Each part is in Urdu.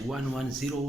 110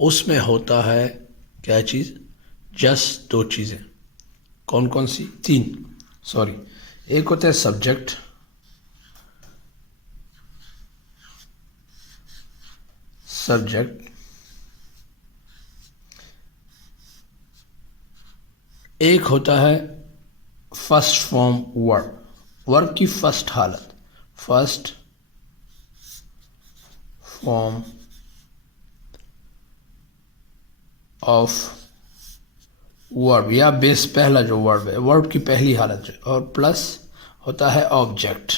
اس میں ہوتا ہے کیا چیز؟ جسٹ دو چیزیں. کون کون سی؟ تین، سوری. ایک ہوتا ہے سبجیکٹ، ایک ہوتا ہے فرسٹ فارم ورب کی فرسٹ حالت، فرسٹ فارم آف ورب یا بیس، پہلا جو ورب ہے، ورب کی پہلی حالت، اور پلس ہوتا ہے آبجیکٹ.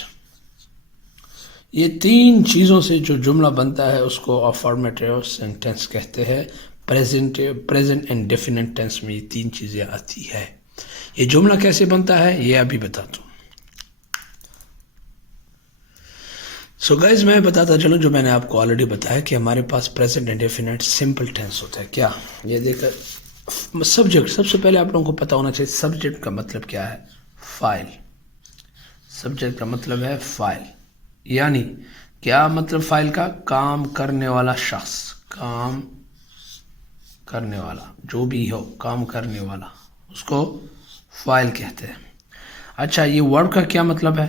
یہ تین چیزوں سے جو جملہ بنتا ہے اس کو افرمیٹیو سینٹینس کہتے ہیں. پریزنٹ اینڈ ڈیفینٹ ٹینس میں یہ تین چیزیں آتی ہے. یہ جملہ کیسے بنتا ہے یہ ابھی بتاتا ہوں. سو گائز میں بتاتا چلوں جو میں نے آپ کو آلریڈی بتایا کہ ہمارے پاس present and definite simple tense ہوتا ہے. کیا یہ دیکھ کر سبجیکٹ، سب سے پہلے آپ لوگوں کو پتا ہونا چاہیے سبجیکٹ کا مطلب کیا ہے. فائل. سبجیکٹ کا مطلب ہے فائل، یعنی کیا مطلب فائل کا؟ کام کرنے والا شخص، کام کرنے والا، جو بھی ہو کام کرنے والا، اس کو فائل کہتے ہیں. اچھا یہ ورب کا کیا مطلب ہے؟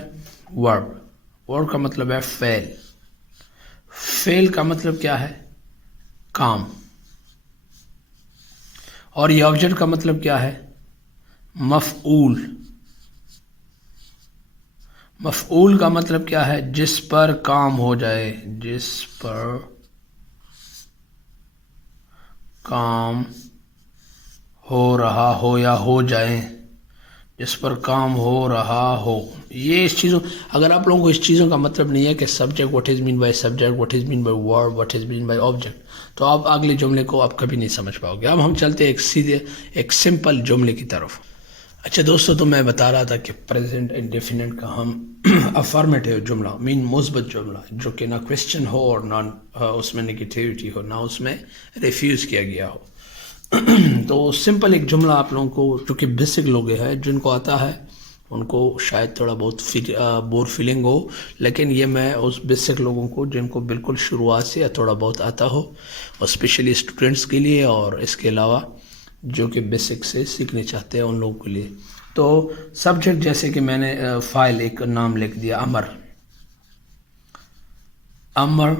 ورب کا مطلب ہے فعل. فعل کا مطلب کیا ہے؟ کام. اور یہ آبجیکٹ کا مطلب کیا ہے؟ مفعول. مفعول کا مطلب کیا ہے؟ جس پر کام ہو جائے، جس پر کام ہو رہا ہو یا ہو جائے، جس پر کام ہو رہا ہو. یہ اس چیزوں، اگر آپ لوگوں کو اس چیزوں کا مطلب نہیں ہے کہ subject what is mean by subject, what is mean by verb, what is mean by object, تو آپ اگلے جملے کو آپ کبھی نہیں سمجھ پاؤ گے. اب ہم چلتے ہیں ایک سیدھے ایک سمپل جملے کی طرف. اچھا دوستو، تو میں بتا رہا تھا کہ پریزنٹ اینڈ ڈیفینٹ کا ہم افرمیٹیو جملہ مین مثبت جملہ جو کہ نہ کوشچن ہو اور نہ اس میں نگیٹیوٹی ہو، نہ اس میں ریفیوز کیا گیا ہو. تو سمپل ایک جملہ آپ لوگوں کو جو کہ بیسک لوگ ہیں جن کو آتا ہے ان کو شاید تھوڑا بہت بور فیلنگ ہو، لیکن یہ میں اس بیسک لوگوں کو جن کو بالکل شروعات سے تھوڑا بہت آتا ہو، اور اسپیشلی اسٹوڈنٹس کے لیے، اور اس کے علاوہ جو کہ بیسک سے سیکھنے چاہتے ہیں ان لوگوں کے لیے. تو سبجیکٹ جیسے کہ میں نے فائل ایک نام لکھ دیا، امر.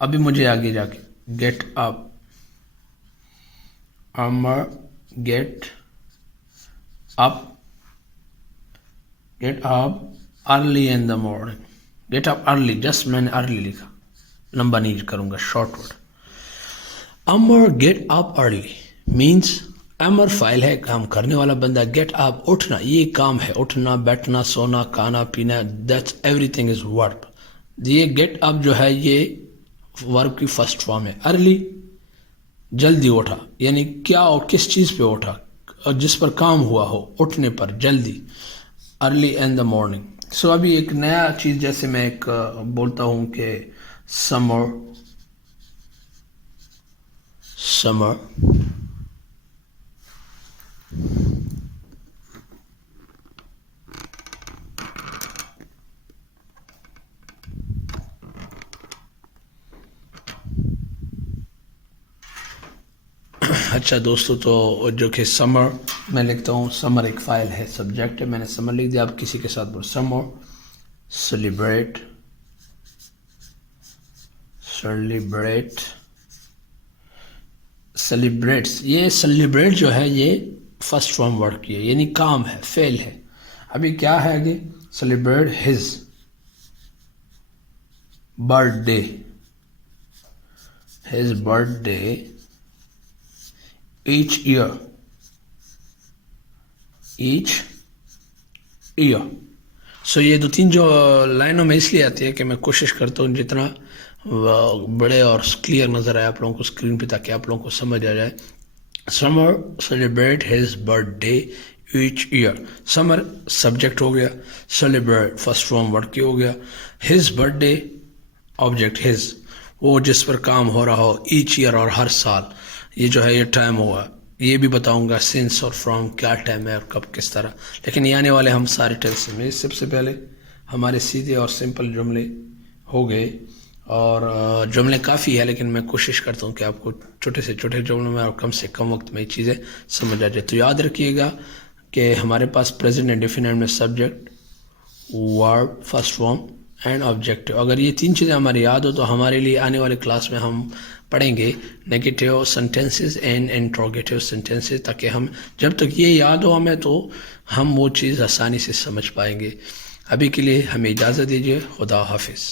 ابھی مجھے آگے جا کے get up, Amar get up early in the morning. Get up early, just میں نے ارلی لکھا، لمبا نہیں کروں گا، short word. Amar get up early means Amar فائل ہے، کام کرنے والا بندہ. گیٹ اپ اٹھنا، یہ کام ہے، اٹھنا، بیٹھنا، سونا، کھانا پینا، دیٹس ایوری تھنگ از ورب. یہ گیٹ اپ جو ہے یہ ورب کی فرسٹ فارم ہے. ارلی جلدی اٹھا، یعنی کیا اور کس چیز پہ اٹھا، اور جس پر کام ہوا ہو، اٹھنے پر جلدی. Early in the morning. سو ابھی ایک نیا چیز جیسے میں ایک بولتا ہوں کہ سمر. اچھا دوستو، تو جو کہ سمر میں لکھتا ہوں، سمر ایک فائل ہے، سبجیکٹ ہے، میں نے سمر لکھ دیا. آپ کسی کے ساتھ بول سمر سیلیبریٹ. یہ سیلیبریٹ جو ہے یہ فرسٹ فارم ورڈ کی ہے، یعنی کام ہے، فعل ہے. ابھی کیا ہے آگے؟ Celebrate his birthday. His birthday each year. سو یہ دو تین جو لائنوں میں اس لیے آتی ہے کہ میں کوشش کرتا ہوں جتنا بڑے اور کلیئر نظر آئے آپ لوگوں کو اسکرین پہ، تاکہ آپ لوگوں کو سمجھ آ جائے. Samar celebrate his birthday each year. Samar subject ہو گیا، سیلیبریٹ فرسٹ فارم ورڈ کی ہو گیا، his birthday object his, وہ جس پر کام ہو رہا ہو، ایچ ایئر اور ہر سال. یہ جو ہے یہ ٹائم ہوا، یہ بھی بتاؤں گا سنس اور فرام کیا ٹائم ہے اور کب کس طرح، لیکن یہ آنے والے ہم سارے ٹینس میں. سب سے پہلے ہمارے سیدھے اور سمپل جملے ہو گئے، اور جملے کافی ہے لیکن میں کوشش کرتا ہوں کہ آپ کو چھوٹے سے چھوٹے جملوں میں اور کم سے کم وقت میں یہ چیزیں سمجھ آ جائے. تو یاد رکھیے گا کہ ہمارے پاس پریزنٹ انڈیفینٹ میں سبجیکٹ، ورب، فرسٹ فارم اینڈ آبجیکٹو. اگر یہ تین چیزیں ہماری یاد ہو تو ہمارے لیے آنے والے کلاس میں ہم پڑھیں گے نیگیٹیو سینٹینسز اینڈ انٹروگیٹیو سینٹینسز، تاکہ ہم جب تک یہ یاد ہو ہمیں تو ہم وہ چیز آسانی سے سمجھ پائیں گے. ابھی کے لیے ہمیں اجازت دیجیے. خدا حافظ.